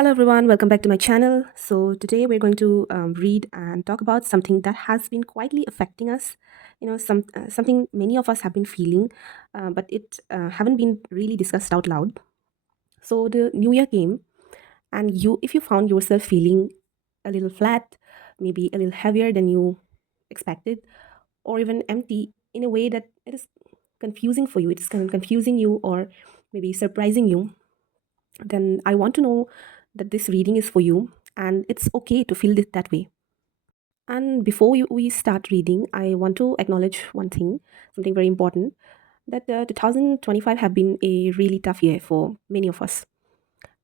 Hello everyone, welcome back to my channel. So today we're going to read and talk about something that has been quietly affecting us. Something many of us have been feeling, but it haven't been really discussed out loud. So the New Year came, and if you found yourself feeling a little flat, maybe a little heavier than you expected, or even empty in a way that it is confusing for you, it's kind of confusing you, or maybe surprising you, then I want to know that this reading is for you and it's okay to feel it that way. And before we start reading, I want to acknowledge one thing, something very important, that 2025 have been a really tough year for many of us.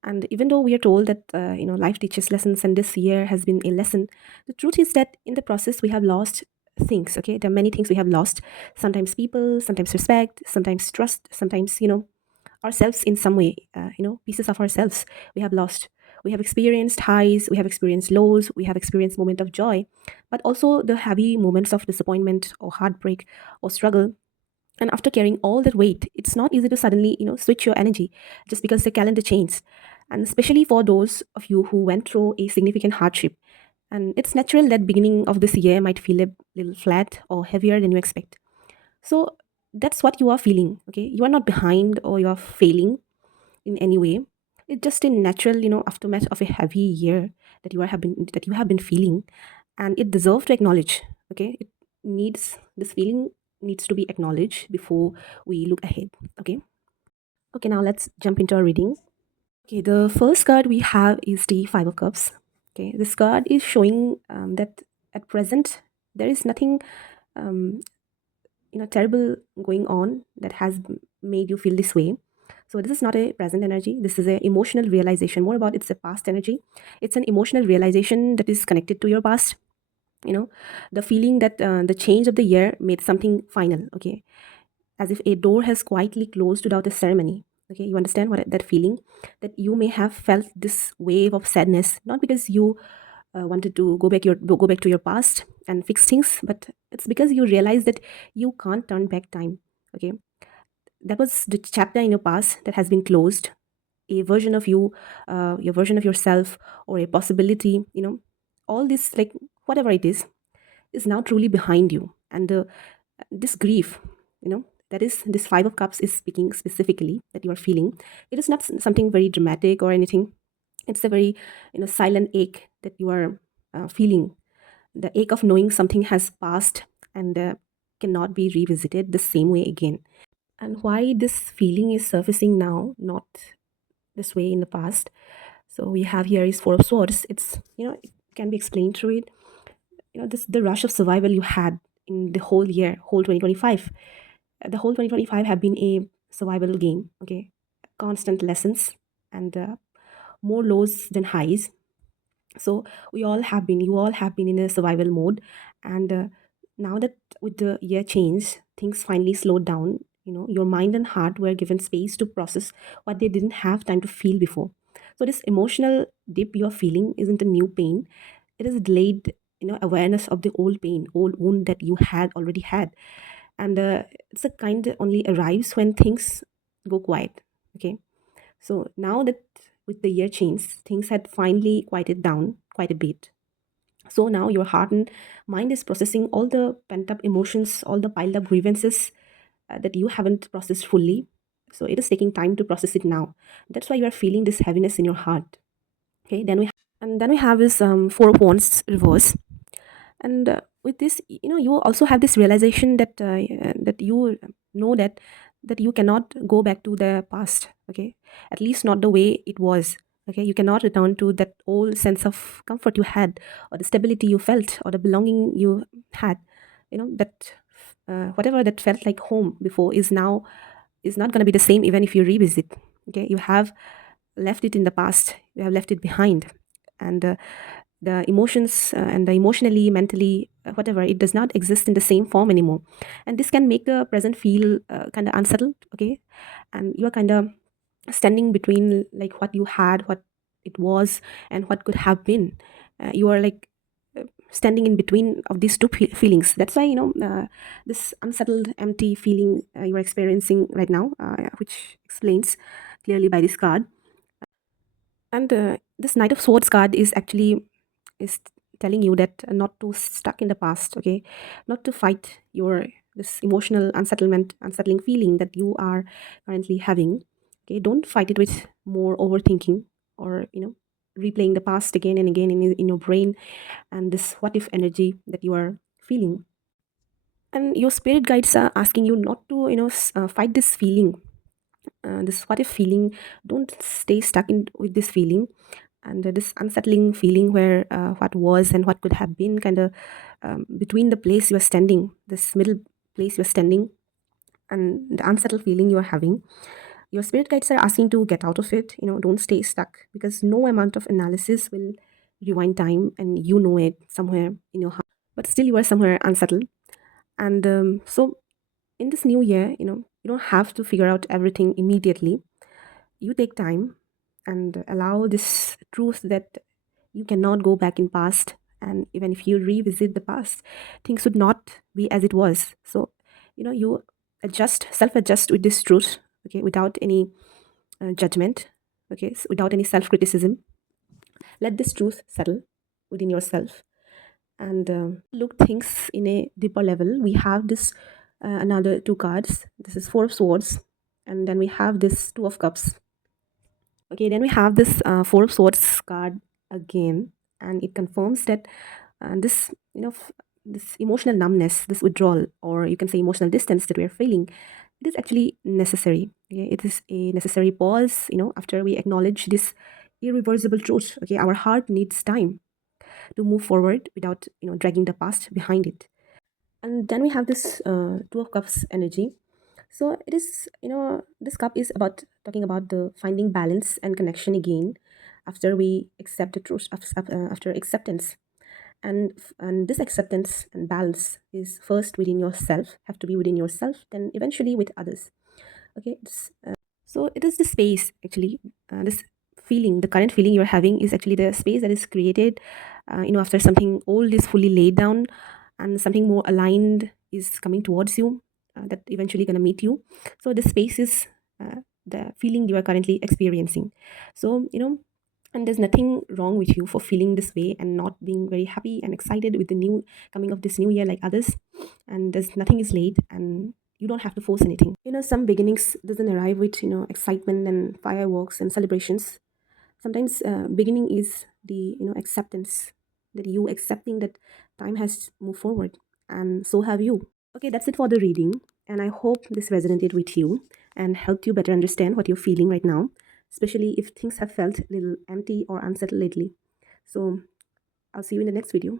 And even though we are told that life teaches lessons and this year has been a lesson, the truth is that in the process we have lost things. Okay, there are many things we have lost. Sometimes people, sometimes respect, sometimes trust, sometimes ourselves in some way, pieces of ourselves we have lost. We have experienced highs, we have experienced lows, we have experienced moment of joy, but also the heavy moments of disappointment or heartbreak or struggle. And after carrying all that weight, it's not easy to suddenly switch your energy just because the calendar changed. And especially for those of you who went through a significant hardship, and it's natural that beginning of this year might feel a little flat or heavier than you expect. So that's what you are feeling. Okay, you are not behind or you are failing in any way. It's just a natural, aftermath of a heavy year that you have been feeling, and it deserves to acknowledge. Okay, it needs this feeling needs to be acknowledged before we look ahead. Okay. Okay, now let's jump into our reading. Okay, the first card we have is the Five of Cups. Okay, this card is showing that at present there is nothing um, terrible going on that has made you feel this way. So this is not a present energy, this is a emotional realization, more about it's a past energy. It's an emotional realization that is connected to your past. The feeling that the change of the year made something final. Okay, as if a door has quietly closed without a ceremony. Okay, you understand what that feeling, that you may have felt this wave of sadness, not because you wanted to go back to your past and fix things, but it's because you realize that you can't turn back time. Okay, that was the chapter in your past that has been closed. A version of you, your version of yourself, or a possibility, all this, like, whatever it is now truly behind you. And this grief, that is, this Five of Cups is speaking specifically that you are feeling. It is not something very dramatic or anything. It's a very silent ache that you are feeling, the ache of knowing something has passed and cannot be revisited the same way again. And why this feeling is surfacing now, not this way in the past. So we have here is Four of Swords. It's, it can be explained through it. This the rush of survival you had in the whole year, whole 2025. The whole 2025 have been a survival game. Okay, constant lessons and more lows than highs. So you all have been in a survival mode, and now that with the year change, things finally slowed down. Your mind and heart were given space to process what they didn't have time to feel before. So this emotional dip you're feeling isn't a new pain, it is a delayed awareness of the old pain, old wound that you had already had. And it's a kind that only arrives when things go quiet. Okay, so now that with the year change, things had finally quieted down quite a bit. So now your heart and mind is processing all the pent up emotions, all the piled up grievances that you haven't processed fully. So it is taking time to process it now. That's why you are feeling this heaviness in your heart. Okay, then we have this Four of Wands reverse, and with this, you also have this realization that you know that you cannot go back to the past. Okay, at least not the way it was. Okay, you cannot return to that old sense of comfort you had, or the stability you felt, or the belonging you had. That whatever that felt like home before is not going to be the same even if you revisit. Okay, you have left it in the past, you have left it behind. And the emotions and the emotionally, mentally, whatever, it does not exist in the same form anymore. And this can make the present feel kind of unsettled. Okay, and you are kind of standing between, like, what you had, what it was, and what could have been. You are like standing in between of these two feelings. That's why this unsettled, empty feeling you are experiencing right now, which explains clearly by this card. And this Knight of Swords card is actually is telling you that not to stuck in the past, okay, not to fight your this emotional unsettling feeling that you are currently having. Okay, don't fight it with more overthinking, or replaying the past again and again in your brain, and this what if energy that you are feeling. And your spirit guides are asking you not to fight this feeling, this what if feeling. Don't stay stuck in with this feeling, and this unsettling feeling where what was and what could have been kind of between the place you are standing, this middle place you're standing, and the unsettled feeling you are having. Your spirit guides are asking to get out of it. Don't stay stuck, because no amount of analysis will rewind time, and you know it somewhere in your heart, but still you are somewhere unsettled. And so in this new year, you don't have to figure out everything immediately. You take time and allow this truth that you cannot go back in past, and even if you revisit the past, things would not be as it was. So you adjust, self adjust with this truth, okay, without any judgment, okay, without any self criticism. Let this truth settle within yourself, and look things in a deeper level. We have this another two cards. This is Four of Swords, and then we have this Two of Cups. Okay, then we have this Four of Swords card again, and it confirms that this, this emotional numbness, this withdrawal, or you can say emotional distance that we are feeling, it is actually necessary. Okay, it is a necessary pause. After we acknowledge this irreversible truth, okay, our heart needs time to move forward without dragging the past behind it. And then we have this Two of Cups energy. So it is, this cup is about talking about the finding balance and connection again after we accept the truth, after acceptance. And this acceptance and balance is first within yourself, have to be within yourself, then eventually with others. Okay, so it is the space actually, this feeling, the current feeling you're having is actually the space that is created, after something old is fully laid down and something more aligned is coming towards you, that eventually gonna meet you. So this space is the feeling you are currently experiencing. So and there's nothing wrong with you for feeling this way and not being very happy and excited with the new coming of this new year like others. And there's nothing is late, and you don't have to force anything. Some beginnings doesn't arrive with excitement and fireworks and celebrations. Sometimes beginning is the acceptance, that you accepting that time has moved forward, and so have you. Okay, that's it for the reading, and I hope this resonated with you and helped you better understand what you're feeling right now, especially if things have felt a little empty or unsettled lately. So I'll see you in the next video.